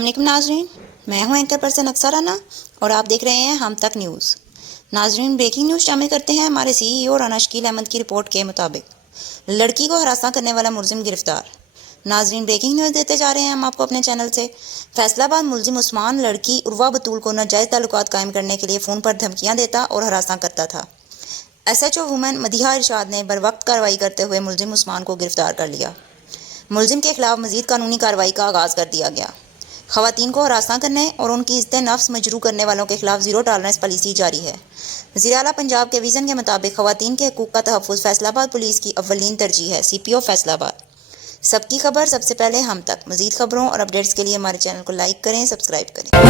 السلام علیکم ناظرین، میں ہوں اینکر پرسن اکثر رانا اور آپ دیکھ رہے ہیں ہم تک نیوز۔ ناظرین، بریکنگ نیوز شامل کرتے ہیں ہمارے سی ای او رانا شکیل احمد کی رپورٹ کے مطابق لڑکی کو ہراساں کرنے والا ملزم گرفتار۔ ناظرین، بریکنگ نیوز دیتے جا رہے ہیں ہم آپ کو اپنے چینل سے۔ فیصلہ آباد ملزم عثمان لڑکی عروہ بطول کو ناجائز تعلقات قائم کرنے کے لیے فون پر دھمکیاں دیتا اور ہراساں کرتا تھا۔ S H O woman Madiha Irshad نے بروقت کارروائی کرتے ہوئے ملزم عثمان کو گرفتار کر لیا۔ ملزم کے خلاف مزید قانونی کارروائی کا آغاز کر دیا گیا۔ خواتین کو ہراساں کرنے اور ان کی عزت نفس مجروح کرنے والوں کے خلاف زیرو ٹالرنس پالیسی جاری ہے۔ وزیر اعلیٰ پنجاب کے ویژن کے مطابق خواتین کے حقوق کا تحفظ فیصلہ آباد پولیس کی اولین ترجیح ہے۔ سی پی او فیصلہ آباد۔ سب کی خبر سب سے پہلے ہم تک۔ مزید خبروں اور اپڈیٹس کے لیے ہمارے چینل کو لائک کریں، سبسکرائب کریں۔